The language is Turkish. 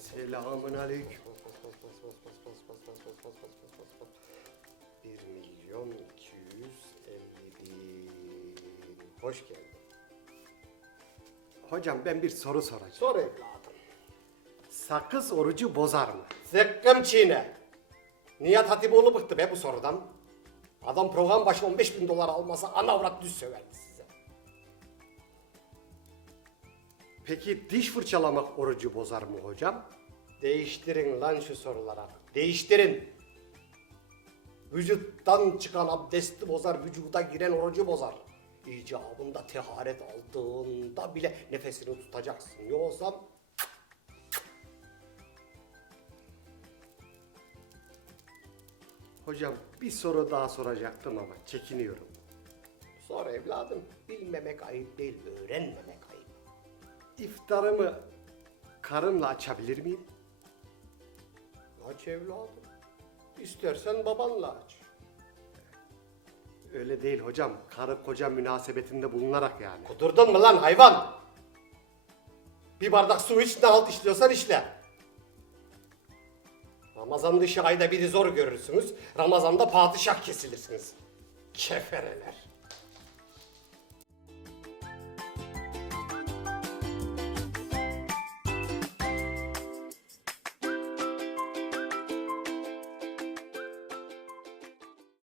Selamun aleyküm. 1 milyon 250 bin. Hoş geldin. Hocam ben bir soru soracağım. Sor evladım. Sakız orucu bozar mı? Zıkkım çiğne. Nihat Hatipoğlu bıktı be bu sorudan. Adam program başı 15 bin dolar almasa ana avrat düz söverdi Peki diş fırçalamak orucu bozar mı hocam? Değiştirin lan şu sorulara. Değiştirin. Vücuttan çıkan abdesti bozar, vücuda giren orucu bozar. İcabında teharet aldığında bile nefesini tutacaksın. Yoksa Hocam bir soru daha soracaktım ama çekiniyorum. sor evladım. Bilmemek ayıp değil, öğrenmemek. İftarımı karımla açabilir miyim? Aç evladım. İstersen babanla aç. Öyle değil hocam. Karı koca münasebetinde bulunarak yani. Kudurdun mu lan hayvan? Bir bardak su iç ne halt işliyorsan işle. Ramazan dışı ayda biri zor görürsünüz. Ramazan'da padişah kesilirsiniz. Kefereler.